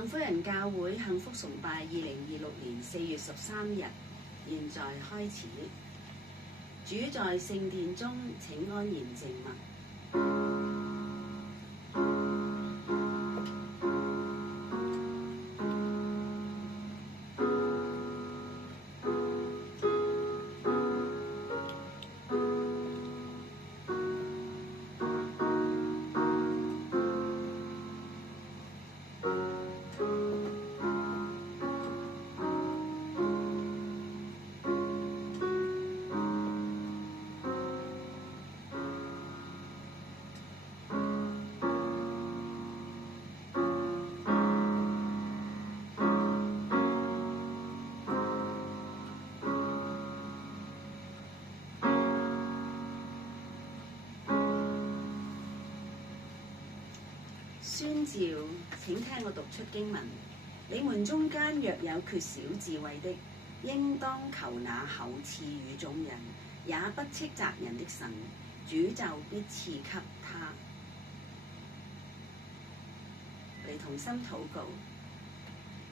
幸福人教會幸福崇拜2026年4月13日，現在開始。主在聖殿中，請安然靜默。宣召，請聽我讀出經文。你們中間若有缺少智慧的，應當求那厚賜與眾人，也不斥責人的神，主就必賜給他。我哋同心禱告，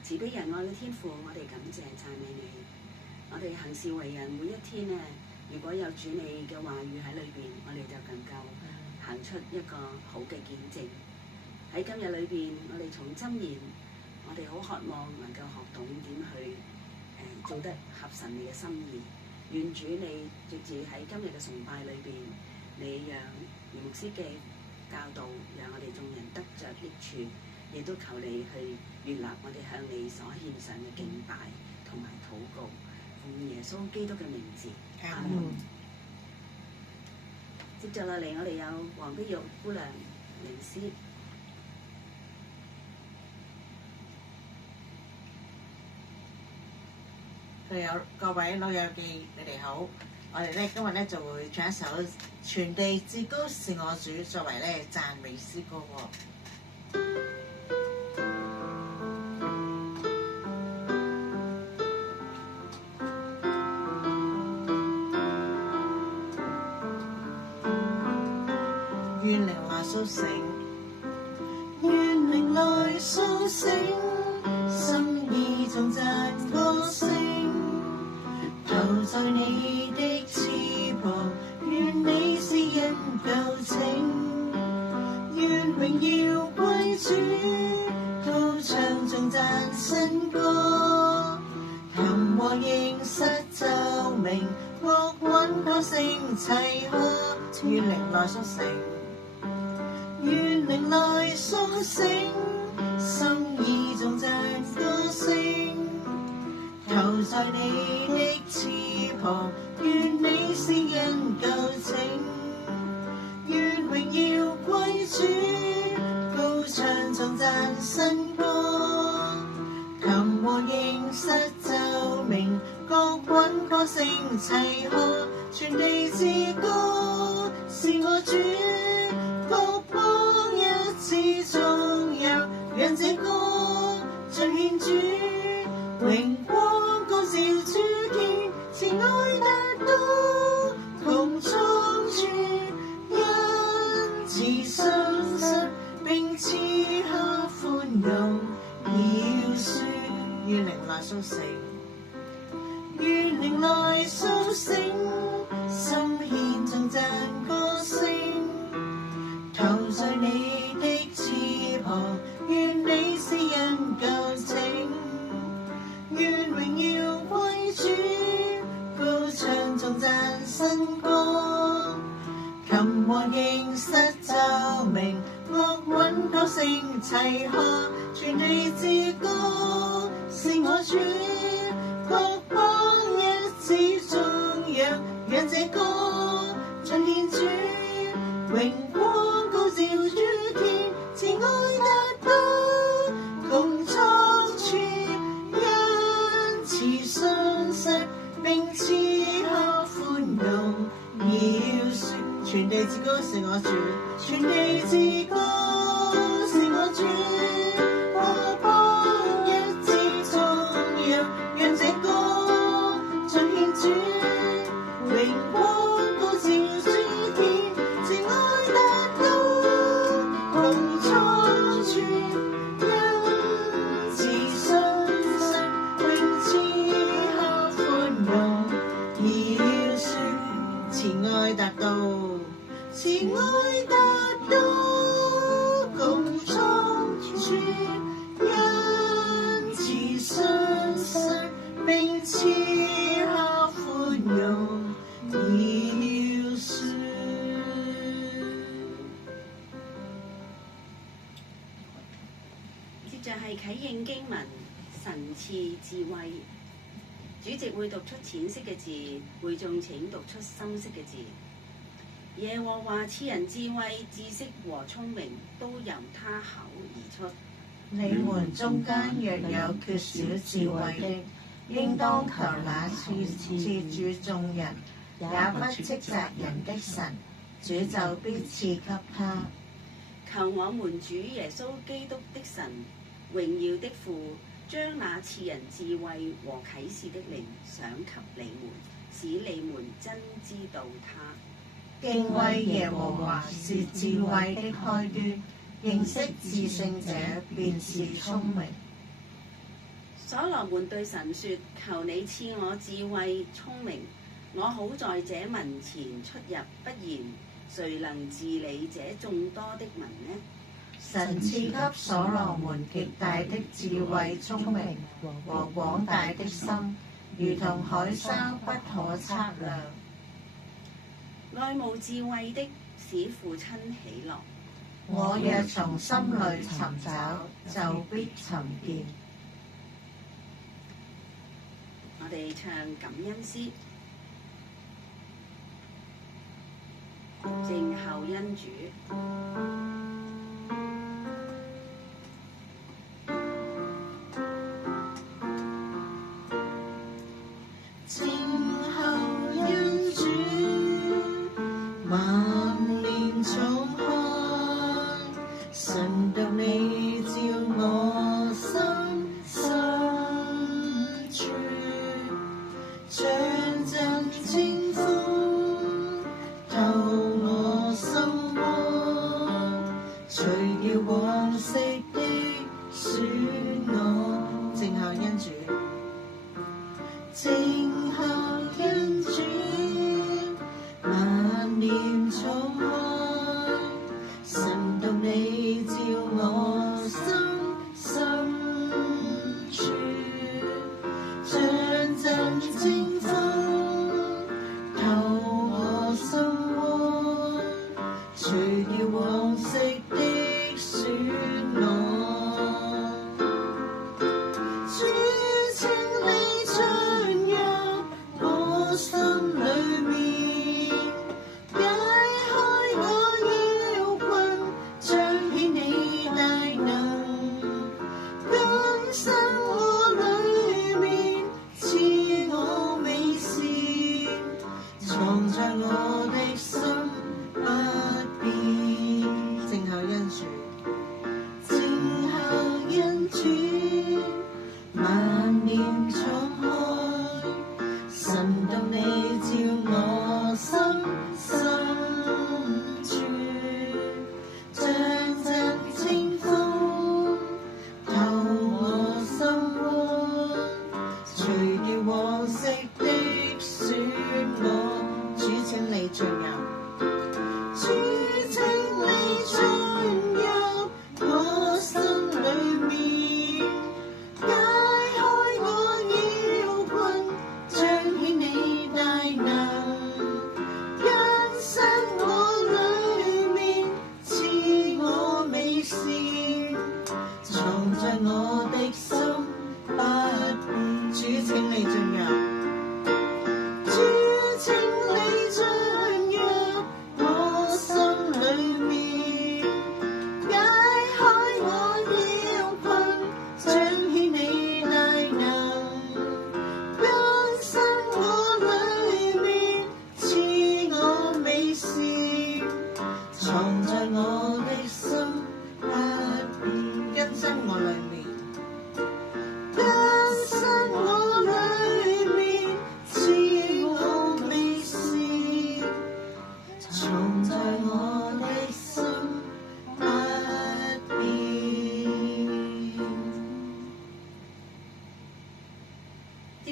慈悲仁愛嘅天父，我哋感謝讚美你。我哋行事為人每一天呢，如果有主你嘅話語喺裏邊，我哋就更夠行出一個好嘅見證。喺今日裏邊，我哋從箴言，我哋好渴望能夠學懂點去做得合神你嘅心意。願主你直至喺今日嘅崇拜裏邊，你讓余牧師嘅教導，讓我哋眾人得着益處，亦都求你去悅納我哋向你所獻上嘅敬拜同埋禱告，奉耶穌基督嘅名字，阿門。接着落嚟，我哋有黃碧玉姑娘靈師。各位老友記，你哋好！我哋今日就會唱一首《全地至高是我主》作為讚美詩歌喎。願靈來甦醒，願靈來甦醒，心意頌讚歌聲。投在你的翅膀，願你是人救拯，願榮耀歸主，高唱頌讚新歌，琴和應室奏鳴，樂韻歌聲齊和，願靈來甦醒，願靈來甦醒，心意頌讚歌聲。投在你的翅膀，願你是人救拯，願榮耀歸主，高唱頌讚新歌，琴和應室奏鳴，樂韻歌聲齊和，全地至高是我主，各邦一致頌揚，讓這歌盡獻主，榮光高照諸天，慈愛達到穹蒼處，因慈信實並賜下寬容，饒恕，願靈來甦醒，願靈來甦醒，心獻頌讚歌聲，投在你的翅膀，願你是人救拯，願榮耀歸主，高唱頌讚新歌，琴和應室奏鳴，樂韻歌聲齊和，全地至高是我主，各邦一致頌揚，讓這歌盡獻主，榮光高照諸天，慈愛達到穹蒼處，因慈信實並賜下寬容，饒恕，全地至高是我主，全地至高是我主，各邦一致頌揚，讓這歌盡獻主，榮光高照諸天，慈愛達到穹蒼處，因慈愛達到高處，因此相信並賜下寬容饒恕。接着係啟應經文，神賜智慧。主席會讀出淺色嘅字，會眾請讀出深色嘅字。耶和華賜人智慧、知識和聰明，都由他口而出。你們中間若有缺少智慧的，應當求那賜主眾人，也不斥責人的神，主就必賜給他。求我們主耶穌基督的神，榮耀的父，將那賜人智慧和啟示的靈賞給你們，使你們真知道他。敬畏耶和華是智慧的開端，認識至聖者便是聰明。所羅門對神說：求你賜我智慧聰明，我好在這民前出入，不然誰能治理這眾多的民呢？神賜給所羅門極大的智慧聰明和廣大的心，如同海沙不可測量。愛慕智慧的使父親喜樂。我若從心裏尋找，就必尋見。我哋唱感恩詩，靜候恩主。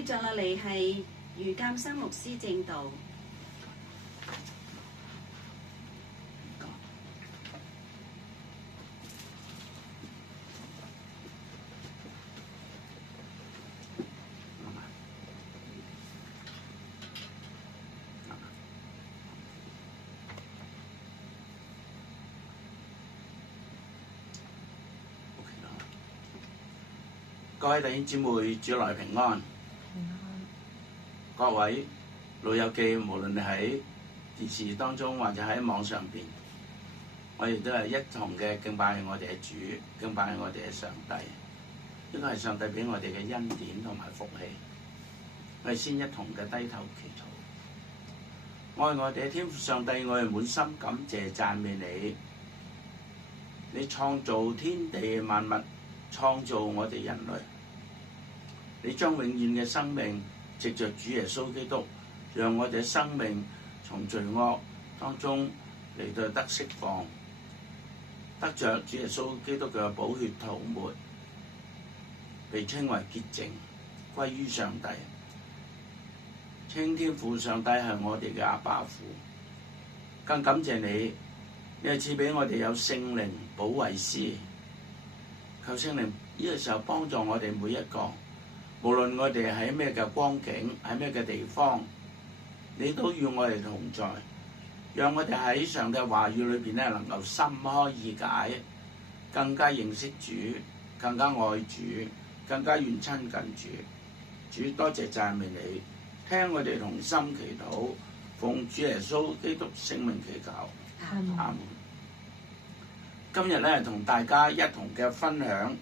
接落嚟係余鑑生牧師證道。各位弟兄姊妹，主內平安。各位老友記，無論你喺電視當中或者喺網上邊，我哋都係一同嘅敬拜我哋嘅主，敬拜我哋嘅上帝。呢個係上帝俾我哋嘅恩典同埋福氣。我哋先一同嘅低頭祈禱。愛我哋嘅天父上帝，我哋滿心感謝讚美你。你創造天地萬物，創造我哋人類。你將永遠嘅生命藉着主耶穌基督，讓我哋嘅生命從罪惡當中嚟到得釋放，得着主耶穌基督嘅寶血塗抹，被稱為潔淨，歸於上帝。稱天父上帝係我哋嘅阿爸父，更感謝你，你係賜俾我哋有聖靈保惠師，求聖靈呢個時候幫助我哋每一個，無論我哋喺咩嘅光景，喺咩嘅地方，你都與我哋同在，讓我哋喺上帝話語裏邊咧，能夠心開意解，更加認識主，更加愛主，更加願親近主。主，多謝讚美你，聽我哋同心祈禱，奉主耶穌基督聖名祈求，阿門。今日咧同大家一同嘅分享，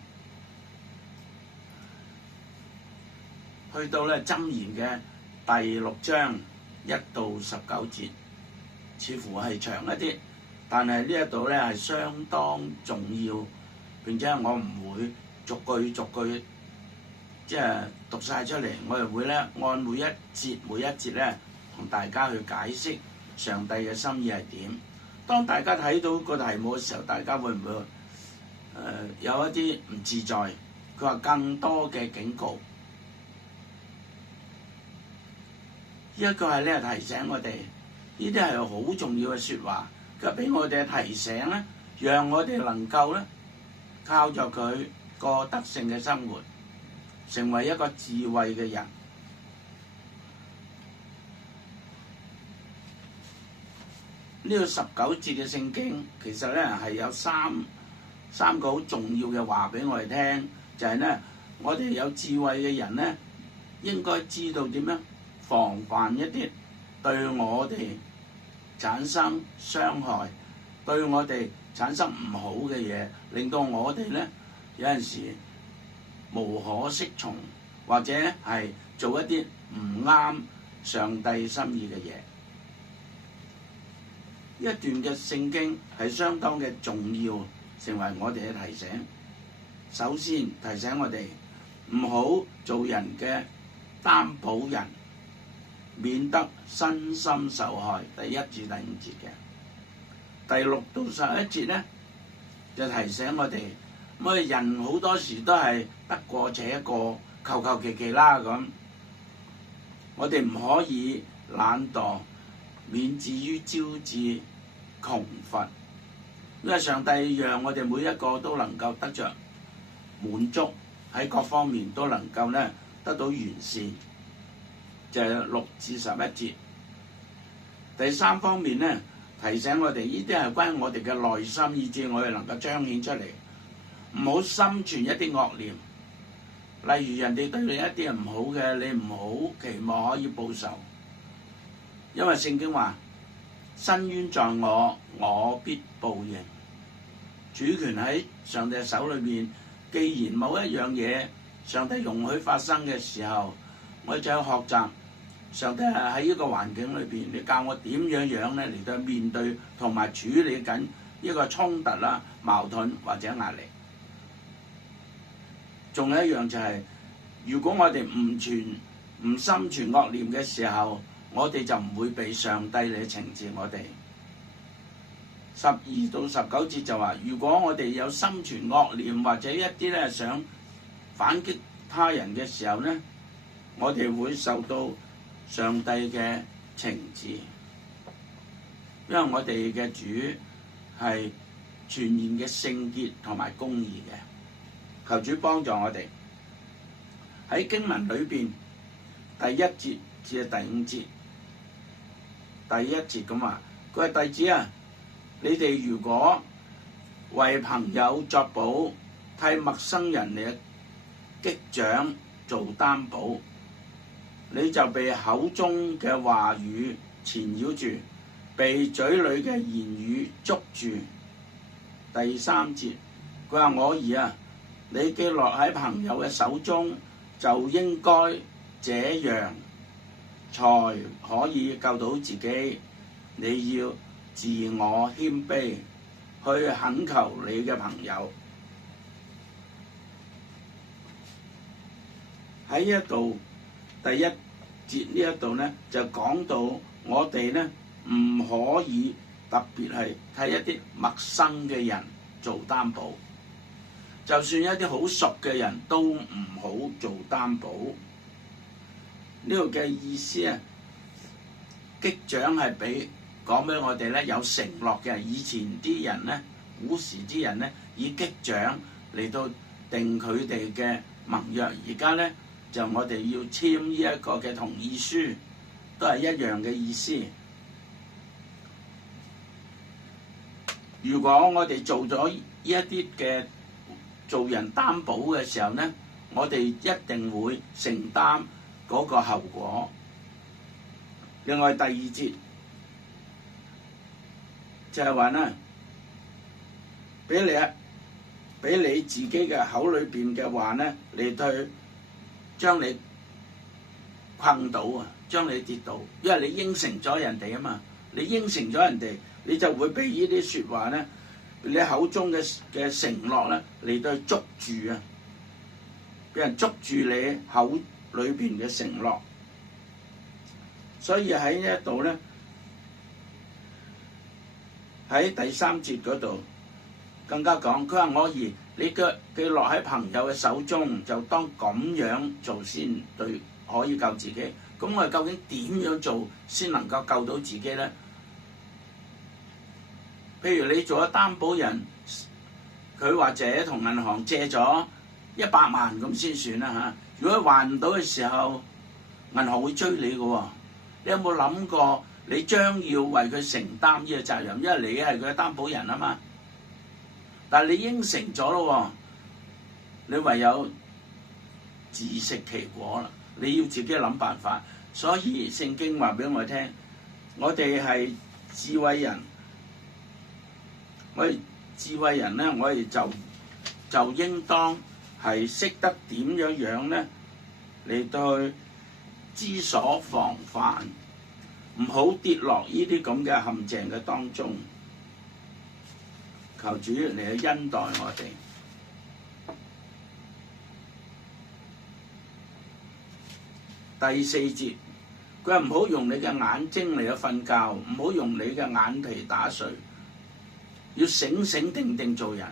去到咧箴言嘅第6章1到19節，似乎係長一啲，但係呢一度咧係相當重要，並且我唔會逐句逐句即係讀晒出嚟，我哋會咧按每一節咧同大家去解釋上帝嘅心意係點。當大家睇到個題目嘅時候，大家會唔會有一啲唔自在？佢話更多嘅警告，呢一個係咧提醒我哋，呢啲係好重要嘅説話。佢俾我哋提醒咧，讓我哋能夠咧靠著佢過得勝嘅生活，成為一個智慧嘅人。呢個19節嘅聖經其實咧係有三個好重要嘅話俾我哋聽，就係咧我哋有智慧嘅人咧應該知道點樣防範一啲對我哋產生傷害、對我哋產生唔好嘅嘢，令到我哋咧有陣時無可適從，或者係做一啲唔啱上帝心意嘅嘢。一段嘅聖經係相當嘅重要，成為我哋嘅提醒。首先提醒我哋唔好做人嘅擔保人，免得身心受害。第1至第5節嘅第6到11節咧，就提醒我哋，我哋人好多時都係得過且過，求其啦咁。我哋唔可以懶惰，免至於招致窮乏，因為上帝讓我哋每一個都能夠得着滿足，喺各方面都能夠咧得到完善，就係6至11節。第3方面咧，提醒我哋呢啲係關於我哋嘅內心，以致我哋能夠彰顯出嚟，唔好心存一啲惡念。例如人哋對你一啲唔好嘅，你唔好期望可以報仇，因為聖經話：伸冤在我，我必報應。主權喺上帝手裏面。既然某一樣嘢上帝容許發生嘅時候，我就要學習上帝係喺呢個環境裏邊，你教我點樣咧嚟到面對同埋處理緊呢個衝突啦、矛盾或者壓力。仲有一樣就係，如果我哋唔心存惡念嘅時候，我哋就唔會被上帝嚟懲治我哋。12到19節就話，如果我哋有心存惡念或者一啲咧想反擊他人嘅時候咧，我哋會受到上帝嘅懲治，因為我哋嘅主係全然嘅聖潔同埋公義嘅。求主幫助我哋喺經文裏邊第1節至第5節。第1節咁話，佢話弟子啊，你哋如果為朋友作保，替陌生人嚟擊掌做擔保，你就被口中嘅話語纏繞住，被嘴裏嘅言語捉住。第3節，佢話：我兒啊，你既落喺朋友嘅手中，就應該這樣，才可以救到自己。你要自我謙卑，去懇求你嘅朋友。喺呢一度第1節呢一度咧，就講到我哋咧唔可以特別係睇一啲陌生嘅人做擔保，就算一啲好熟嘅人都唔好做擔保。呢度嘅意思啊，擊掌係講俾我哋咧有承諾嘅。以前啲人咧，古時啲人咧以擊掌嚟到定佢哋嘅盟約，而家咧就我哋要簽呢一個嘅同意書，都係一樣嘅意思。如果我哋做咗呢一啲嘅做人擔保嘅時候咧，我哋一定會承擔嗰個後果。另外第2節就係話咧，俾你自己嘅口裏邊嘅話咧嚟對將你困到啊，將你跌倒，因為你應承咗人哋啊嘛，你應承咗人哋，你就會俾呢啲説話咧，你口中嘅承諾咧嚟到捉住啊，俾人捉住你口裏邊嘅承諾。所以喺呢一度咧，喺第3節嗰度更加講，佢話：我兒，你嘅落喺朋友嘅手中，就當咁樣做先對，可以救自己。咁我哋究竟點樣做先能夠救到自己咧？譬如你做咗擔保人，佢或者同銀行借咗100萬咁先算啦嚇。如果還唔到嘅時候，銀行會追你嘅喎。你有冇諗過你將要為佢承擔呢個責任？因為你係佢嘅擔保人啊嘛。但係你應承咗咯喎，你唯有自食其果啦。你要自己諗辦法。所以聖經話俾我哋聽，我哋係智慧人，我哋智慧人咧，我哋就應當係識得點樣咧嚟到去知所防範，唔好跌落呢啲咁嘅陷阱嘅當中。求主嚟去恩待我哋。第4節，佢話唔好用你嘅眼睛嚟去瞓覺，唔好用你嘅眼皮打睡，要醒醒定定做人，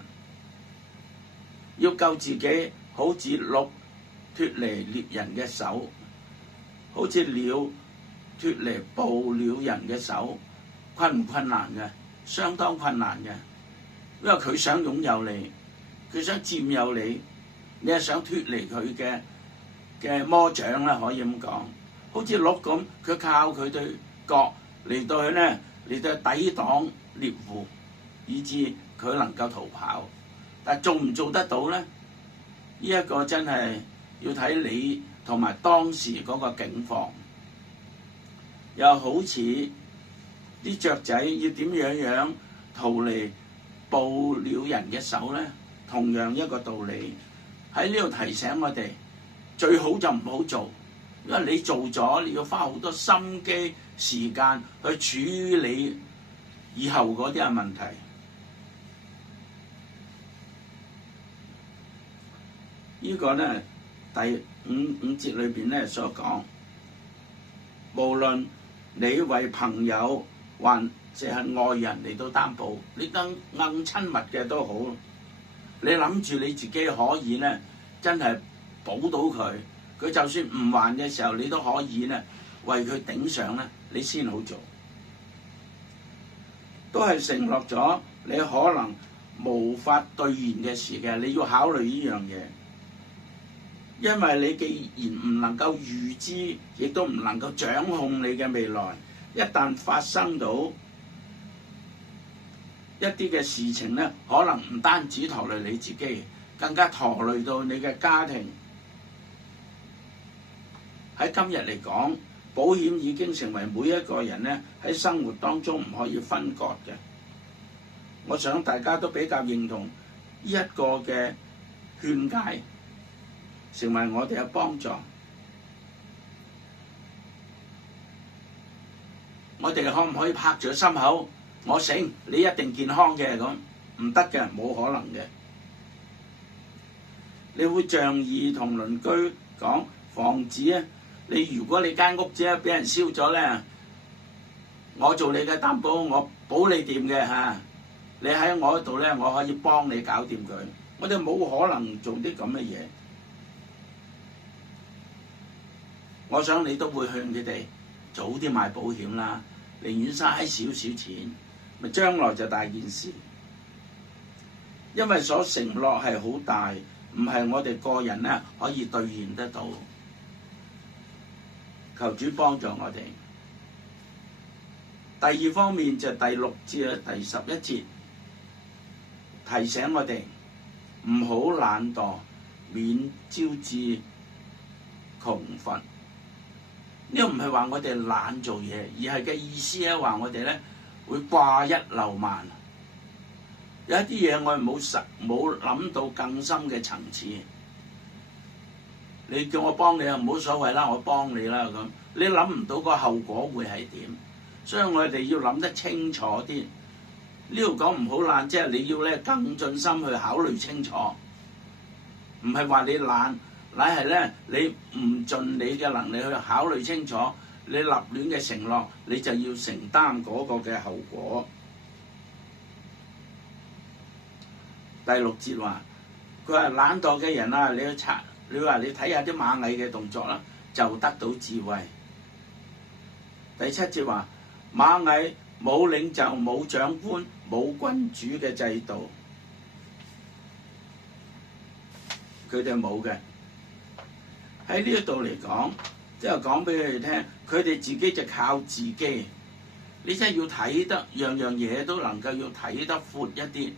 要救自己，好似鹿脫離獵人嘅手，好似鳥脫離捕鳥人嘅手。困唔困難嘅？相當困難嘅，因為佢想擁有你，佢想佔有你，你係想脫離佢嘅魔掌啦，可以咁講。好似鹿咁，佢靠佢對角嚟到去咧，嚟到抵擋獵戶，以致佢能夠逃跑。但做唔做得到咧？呢一個真係要睇你同埋當時嗰個境況。又好似啲雀仔要點樣逃離捕鳥人嘅手咧？同樣一個道理喺呢度提醒我哋，最好就唔好做，因為你做咗，你要花好多心機時間去處理以後嗰啲嘅問題。呢個咧第五節裏邊咧所講，無論你為朋友還是係愛人嚟到擔保，你更親密嘅都好，你諗住你自己可以咧，真係保到佢，佢就算唔還嘅時候，你都可以咧為佢頂上咧，你先好做。都係承諾咗你可能無法兌現嘅事嘅，你要考慮呢樣嘢。因為你既然唔能夠預知，亦都唔能夠掌控你嘅未來，一旦發生到一啲嘅事情咧，可能唔單止拖累你自己，更加拖累到你嘅家庭，喺今日嚟講，保險已經成為每一個人咧喺生活當中唔可以分割嘅。我想大家都比較認同呢一個嘅勸誡，成為我哋嘅幫助。我哋可唔可以拍住個心口？我醒，你一定健康嘅咁，唔得嘅，冇可能嘅。你會仗義同鄰居講，防止啊！如果你間屋只係俾人燒咗咧，我做你嘅擔保，我保你掂嘅嚇。你喺我嗰度咧，我可以幫你搞掂佢。我哋冇可能做啲咁嘅嘢。我想你都會向佢哋早啲買保險啦，寧願嘥少少錢，咪將來就大件事。因為所承諾係好大，唔係我哋個人咧可以兌現得到。求主幫助我哋。第二方面就第6至第11節提醒我哋唔好懶惰，免招致窮乏。呢個唔係話我哋懶做嘢，而係嘅意思咧話我哋咧會掛一漏萬。有一啲嘢我哋冇諗到更深嘅層次。你叫我幫你啊，冇所謂啦，我幫你啦咁。你諗唔到個後果會係點，所以我哋要諗得清楚啲。呢度講唔好懶，即係你要咧更盡心去考慮清楚，唔係話你懶，乃係咧你唔盡你嘅能力去考慮清楚，你立亂嘅承諾，你就要承擔嗰個嘅後果。第6節話，佢話懶惰嘅人啊，你話你睇下啲螞蟻嘅動作啦，就得到智慧。第7節話，螞蟻冇領袖、冇長官、冇君主嘅制度，佢哋冇嘅。喺呢一度嚟講，即係講俾佢哋聽，佢哋自己就靠自己。你真係要睇得樣樣嘢都能夠要睇得闊一啲，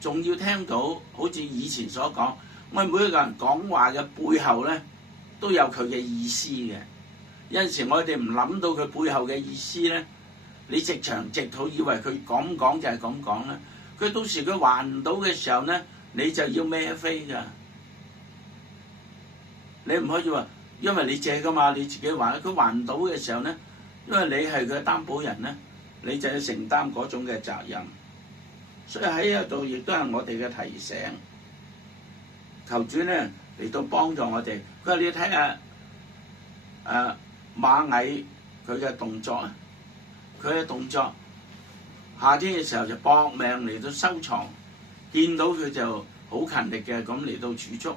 仲要聽到好似以前所講。我哋每一個人講話嘅背後咧，都有佢嘅意思嘅。有陣時我哋唔諗到佢背後嘅意思咧，你直腸直肚以為佢講就係咁講啦。佢到時佢還唔到嘅時候咧，你就要孭飛㗎。你唔可以話，因為你借㗎嘛，你自己還。佢還唔到嘅時候咧，因為你係佢嘅擔保人咧，你就要承擔嗰種嘅責任。所以喺呢度亦都係我哋嘅提醒。求主咧嚟到幫助我哋。佢話你睇下螞蟻佢嘅動作啊，佢嘅動作夏天嘅時候就搏命嚟到收藏，見到佢就好勤力嘅咁嚟到儲蓄，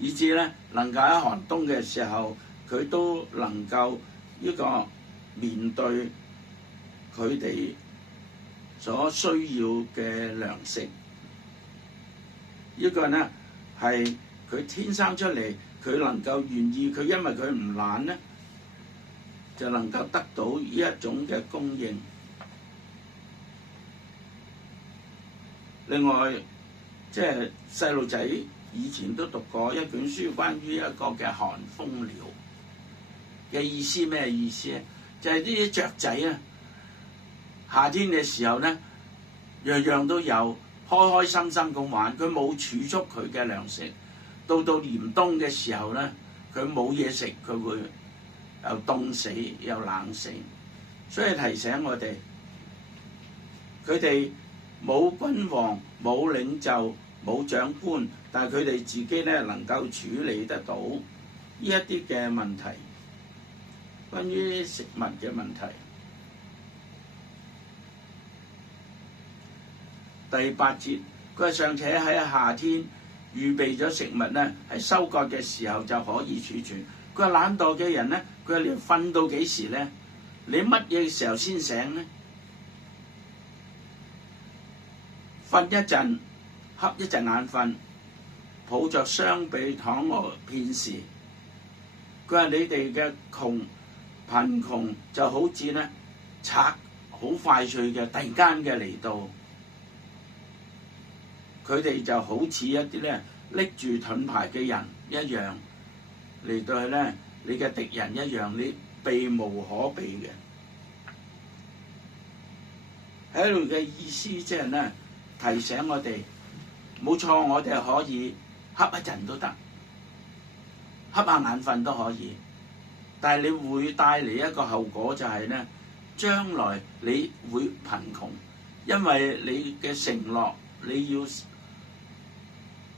以至咧能夠喺寒冬嘅時候佢都能夠呢個面對佢哋所需要嘅糧食。呢個咧係佢天生出嚟，佢能夠願意，佢因為佢唔懶咧，就能夠得到呢一種嘅供應。另外，即係細路仔以前都讀過一卷書，關於一個嘅寒蜂鳥嘅意思。咩意思咧？就係呢啲雀仔啊，夏天嘅時候咧，樣樣都有。開開心心咁玩，佢冇儲蓄佢嘅糧食。到嚴冬嘅時候咧，佢冇嘢食，佢會又凍死又冷死。所以提醒我哋，佢哋冇君王、冇領袖、冇長官，但係佢哋自己咧能夠處理得到呢一啲嘅問題，關於食物嘅問題。第8節，佢話尚且喺夏天預備咗食物咧，喺收割嘅時候就可以儲存。佢話懶惰嘅人咧，佢話你瞓到幾時咧？你乜嘢時候先醒咧？瞓一陣，瞌一陣眼瞓，抱着雙臂躺臥片時。佢話你哋嘅貧窮就好似咧賊好快脆嘅，突然間嘅嚟到。佢哋就好似一啲咧拎住盾牌嘅人一樣嚟到去咧你嘅敵人一樣，你避無可避嘅。喺度嘅意思即係咧，提醒我哋，冇錯，我哋可以瞌一陣都得，瞌下眼瞓都可以，但係你會帶嚟一個後果就係咧，將來你會貧窮，因為你嘅承諾你要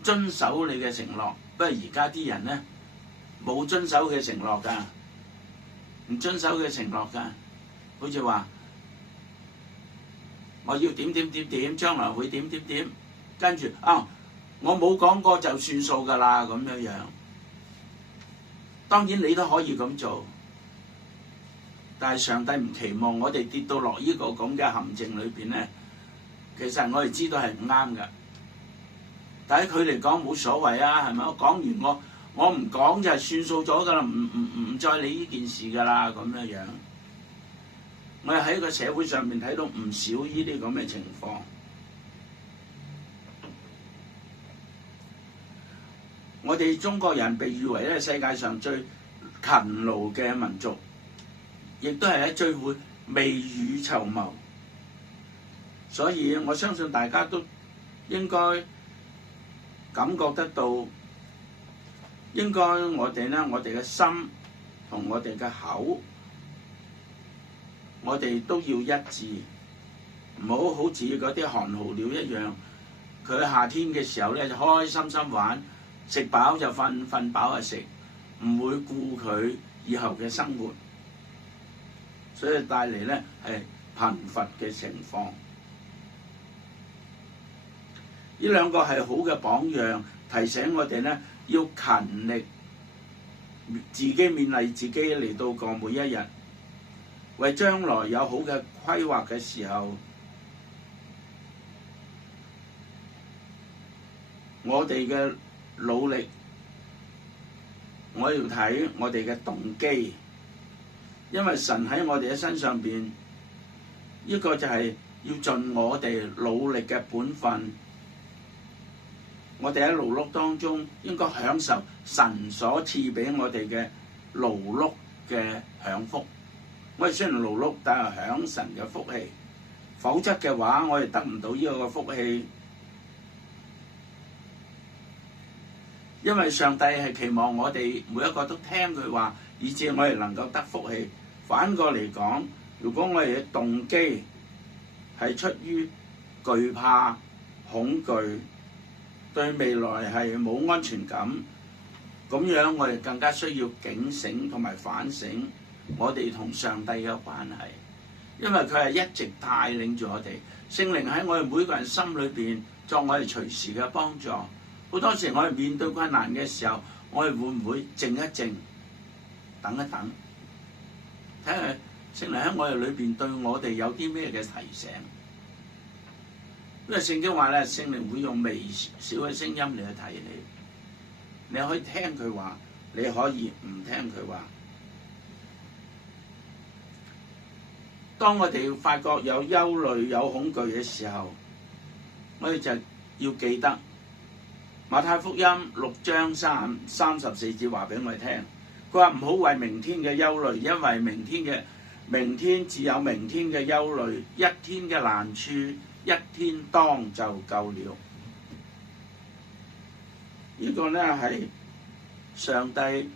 遵守你嘅承諾。不過而家啲人咧冇遵守嘅承諾㗎，唔遵守嘅承諾㗎，好似話我要點點點點，將來會點點點，跟住我冇講過就算數㗎啦咁樣樣。當然你都可以咁做，但係上帝唔期望我哋跌到落呢個咁嘅陷阱裏邊咧。其實我哋知道係唔啱㗎，但係佢嚟講冇所謂啊，係咪？我講完我唔講就係算數咗㗎啦，唔再理呢件事㗎啦咁樣樣。我哋喺個社會上面睇到唔少呢啲咁嘅情況。我哋中國人被譽為咧世界上最勤勞嘅民族，亦都係喺最會未雨綢繆。所以我相信大家都應該感覺得到，應該我哋嘅心同我哋嘅口，我哋都要一致，唔好好似嗰啲寒號鳥一樣，佢夏天嘅時候咧就開開心心玩，食飽就瞓，瞓飽就食，唔會顧佢以後嘅生活，所以帶嚟咧係貧乏嘅情況。呢兩個係好嘅榜樣，提醒我哋咧要勤力，自己勉勵自己嚟到過每一日，為將來有好嘅規劃嘅時候，我哋嘅努力，我要睇我哋嘅動機，因為神喺我哋嘅身上邊，呢個就係要盡我哋努力嘅本分。我哋喺勞碌當中應該享受神所賜俾我哋嘅勞碌嘅享福。我哋雖然勞碌，但係享神嘅福氣。否則嘅話，我哋得唔到呢個福氣。因為上帝係期望我哋每一個都聽佢話，以致我哋能夠得福氣。反過嚟講，如果我哋嘅動機係出於懼怕、恐懼，對未來係冇安全感，咁樣我哋更加需要警醒同埋反省我哋同上帝嘅關係，因為佢係一直帶領住我哋，聖靈喺我哋每個人心裏邊作我哋隨時嘅幫助。好多時我哋面對困難嘅時候，我哋會唔會靜一靜，等一等，睇下聖靈喺我哋裏邊對我哋有啲咩嘅提醒？因為聖經話咧，聖靈會用微小嘅聲音嚟去提你，你可以聽佢話，你可以唔聽佢話。當我哋發覺有憂慮、有恐懼嘅時候，我哋就要記得馬太福音6章34節話俾我哋聽，佢話唔好為明天嘅憂慮，因為明天自有明天嘅憂慮，一天嘅難處一天當就夠了。呢個咧係上帝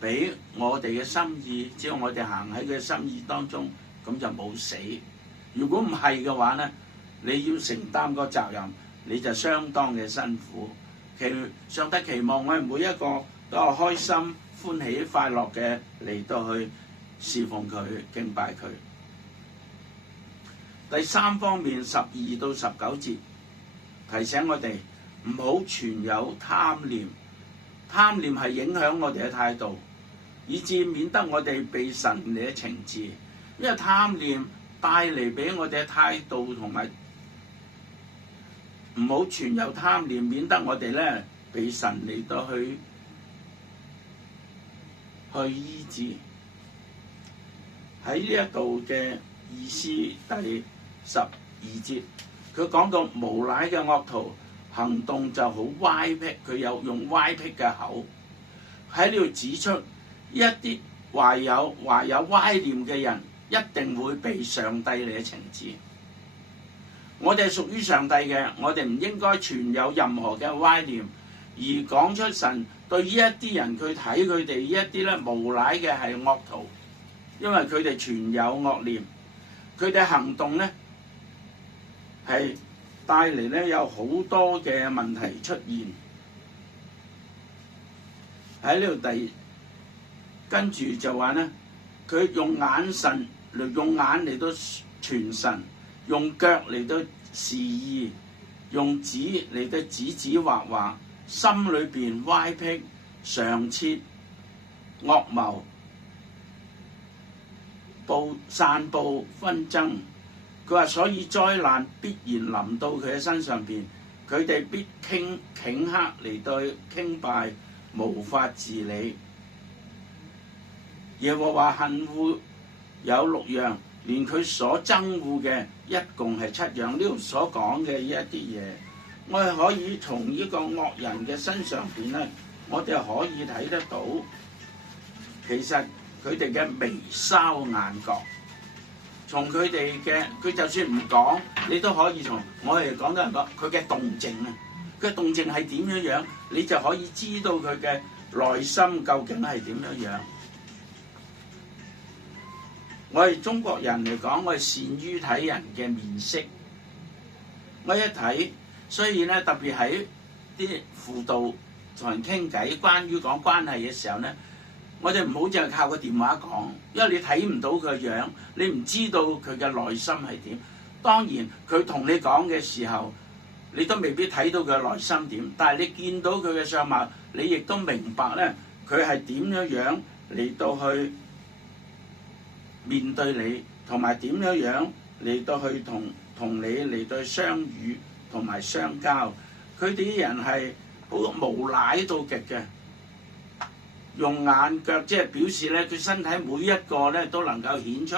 俾我哋嘅心意，只要我哋行喺佢嘅心意當中，咁就冇死。如果唔係嘅話咧，你要承擔個責任，你就相當嘅辛苦。上帝期望我哋每一個都係開心、歡喜、快樂嘅嚟到去侍奉佢、敬拜佢。第三方面12到19節提醒我哋唔好存有貪念，貪念係影響我哋嘅態度，以致免得我哋被神嘅懲治。因為貪念帶嚟俾我哋嘅態度同埋，唔好存有貪念，免得我哋咧被神嚟到去醫治。喺呢一度嘅意思第12節，佢講到無賴嘅惡徒行動就好歪僻，佢有用歪僻嘅口喺呢度指出一啲懷有歪念嘅人，一定會被上帝嚟懲治。我哋係屬於上帝嘅，我哋唔應該存有任何嘅歪念，而講出神對呢一啲人，佢睇佢哋呢一啲咧無賴嘅係惡徒，因為佢哋存有惡念，佢哋行動咧係帶嚟咧有好多嘅問題出現。喺呢度跟住就話咧，佢用眼嚟到傳神，用腳嚟到示意，用指嚟到指畫畫，心裏邊歪僻，常設惡謀，散佈紛爭。佢話所以災難必然臨到佢嘅身上邊，佢哋必頃刻嚟到傾敗，無法治理。耶和華恨惡有6樣，連佢所憎惡嘅一共係7樣。呢度所講嘅呢一啲嘢，我哋可以從呢個惡人嘅身上邊咧，我哋可以睇得到，其實佢哋嘅眉梢眼角，從佢哋嘅佢就算唔講，你都可以從我哋講得人講佢嘅動靜啊，佢嘅動靜係點樣樣，你就可以知道佢嘅內心究竟係點樣樣。我哋中國人嚟講，我哋善於睇人嘅面色。我一睇，所以咧特別喺啲輔導同人傾偈，關於講關係嘅時候咧，我哋唔好淨係靠個電話講，因為你睇唔到佢個樣，你唔知道佢嘅內心係點。當然佢同你講嘅時候，你都未必睇到佢嘅內心點，但係你見到佢嘅相貌，你亦都明白咧佢係點樣樣嚟到去面對你，同埋點樣樣嚟到去同你嚟到相遇同埋相交。佢哋啲人係好無賴到極嘅，用眼腳即係表示咧，佢身體每一個咧都能夠顯出。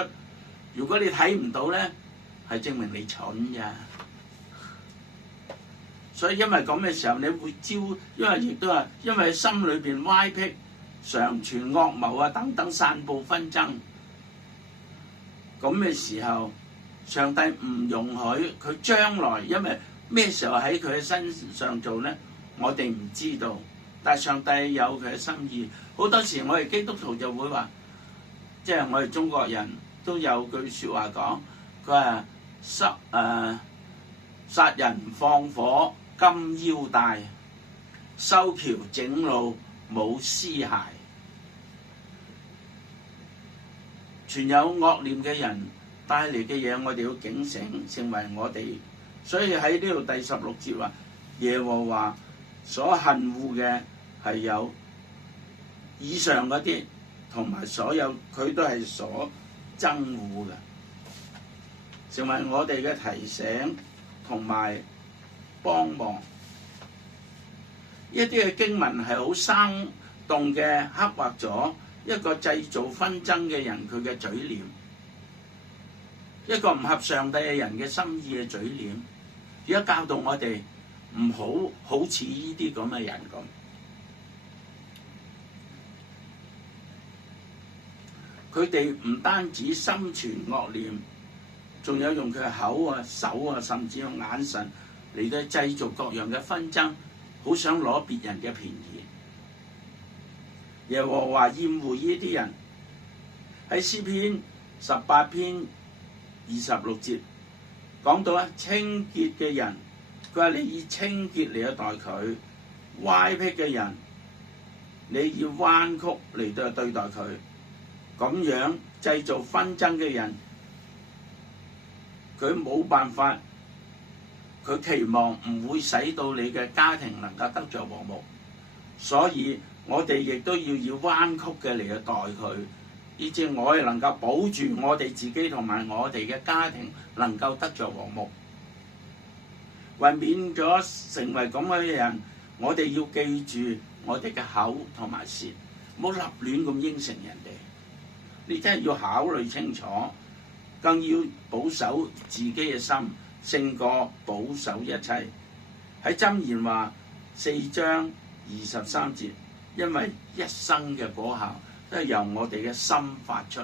如果你睇唔到咧，係證明你蠢咋。所以因為咁嘅時候，你會因為亦都係因為心裏邊歪僻，常存惡謀啊等等，散佈紛爭。咁嘅時候，上帝唔容許佢將來，因為咩時候喺佢嘅身上做呢？我哋唔知道。但係上帝有佢嘅心意。好多時我哋基督徒就會話，即係我哋中國人都有句説話講，佢話殺人放火金腰帶，修橋整路冇屍骸。存有惡念嘅人帶嚟嘅嘢，我哋要警醒，成為我哋。所以喺呢度第16節話，耶和華所恨惡嘅係有以上嗰啲，同埋所有佢都係所憎惡嘅，成為我哋嘅提醒同埋幫忙。一啲嘅經文係好生動嘅，刻畫咗一個製造紛爭嘅人佢嘅嘴臉，一個唔合上帝嘅人嘅心意嘅嘴臉。而家教導我哋唔好似呢啲咁嘅人咁。佢哋唔單止心存惡念，仲有用佢嘅口啊、手啊，甚至用眼神嚟到製造各樣嘅紛爭，好想攞別人嘅便宜。耶和華厭惡呢啲人。喺詩篇18篇26節講到清潔嘅人，佢話你以清潔嚟去待佢；歪僻嘅人，你以彎曲嚟到對待佢。咁樣製造紛爭嘅人，佢冇辦法，佢期望唔會使到你嘅家庭能夠得着和睦，所以我哋亦都要以彎曲嘅嚟去待佢，以致我哋能夠保住我哋自己同埋我哋嘅家庭能夠得着和睦。為免咗成為咁嘅人，我哋要記住我哋嘅口同埋舌，唔好立亂咁應承人哋。你真係要考慮清楚，更要保守自己嘅心，勝過保守一切。喺箴言話4章23節，因為一生嘅果效都係由我哋嘅心發出。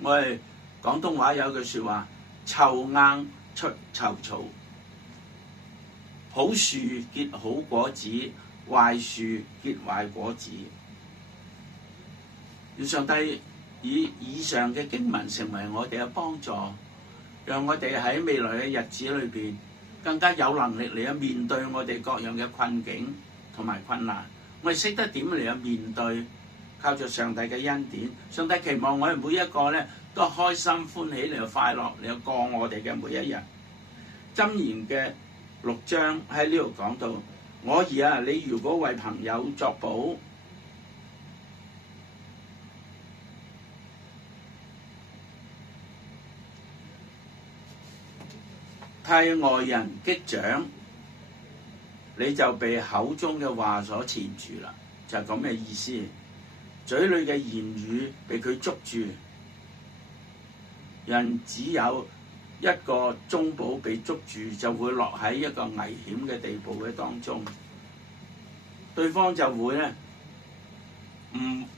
我哋廣東話有句説話：臭罌出臭草，好樹結好果子，壞樹結壞果子。願上帝以以上嘅經文成為我哋嘅幫助，讓我哋喺未來嘅日子裏邊更加有能力嚟去面對我哋各樣嘅困境同埋困難。我哋識得點嚟去面對，靠著上帝嘅恩典。上帝期望我哋每一個咧都開心歡喜嚟去快樂嚟去過我哋嘅每一日。箴言嘅6章喺呢度講到：我兒啊，你如果為朋友作保，替外人擊掌，你就被口中嘅話所纏住啦，就係咁嘅意思。嘴裏嘅言語被佢捉住，人只有一個中保被捉住，就會落喺一個危險嘅地步嘅當中。對方就會咧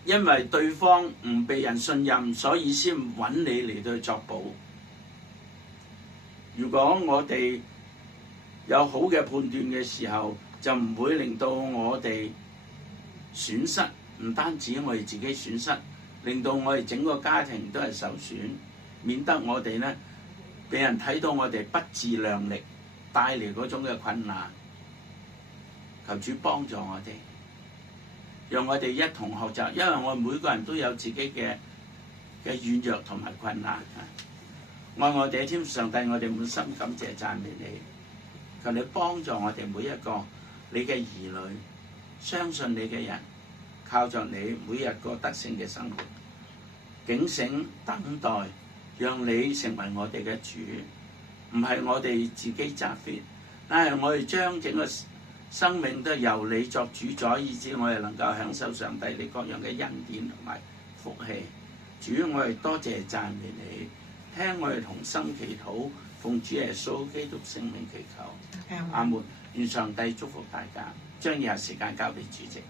因為對方唔被人信任，所以先揾你嚟到作保。如果我哋有好嘅判斷嘅時候，就唔會令到我哋損失，唔單止我哋自己損失，令到我哋整個家庭都係受損，免得我哋咧俾人睇到我哋不自量力，帶嚟嗰種嘅困難。求主幫助我哋，讓我哋一同學習，因為我每個人都有自己嘅軟弱同埋困難。愛我哋嘅天父上帝，我哋滿心感謝讚美你，求你幫助我哋每一個你嘅兒女，相信你嘅人，靠着你每日過得勝嘅生活，警醒等待，讓你成為我哋嘅主，唔係我哋自己揸 fit，但係我哋將整個生命都由你作主宰，以致我哋能夠享受上帝你各樣嘅恩典同埋福氣。主，我哋多謝讚美你。聽我哋同心祈禱，奉主耶穌基督聖名祈求，阿門。願上帝祝福大家，將以下時間交俾主席。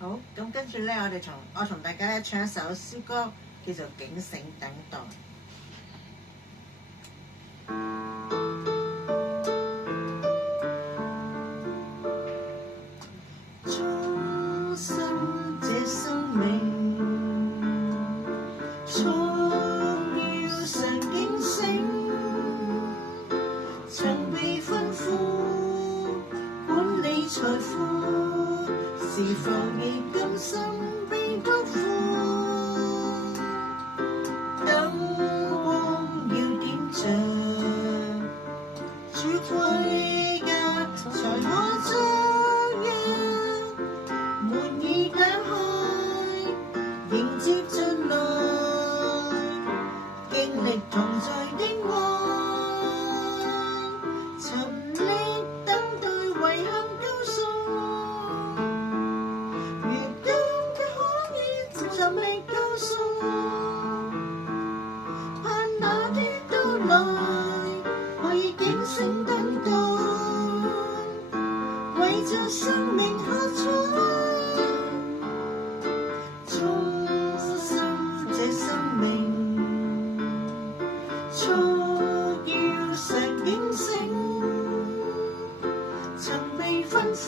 好，咁跟住咧，我同大家咧唱一首詩歌，叫做《警醒等待》。是否已甘心被託付？燈光要點着，主歸家才可雀躍。門已打開，迎接進來，經歷同在的愛，沉溺等待遺憾救贖。未救贖，盼那天到來，可以警醒等待，為着生命喝彩，衷心這生命，速要常警醒，曾被吩咐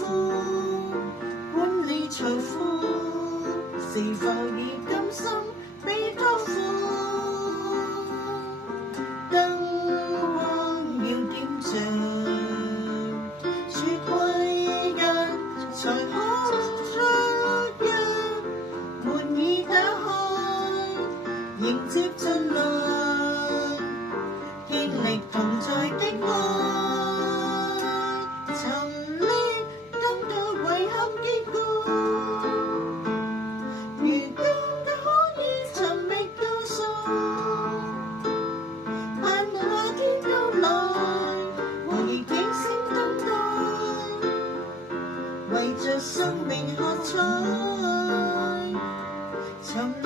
管理財富。是否已甘心被託付？燈光要點着，主歸家才可雀躍。門已打開，迎接進來，經歷同在的愛，沉溺等待遺憾結局。為着生命喝彩，沉溺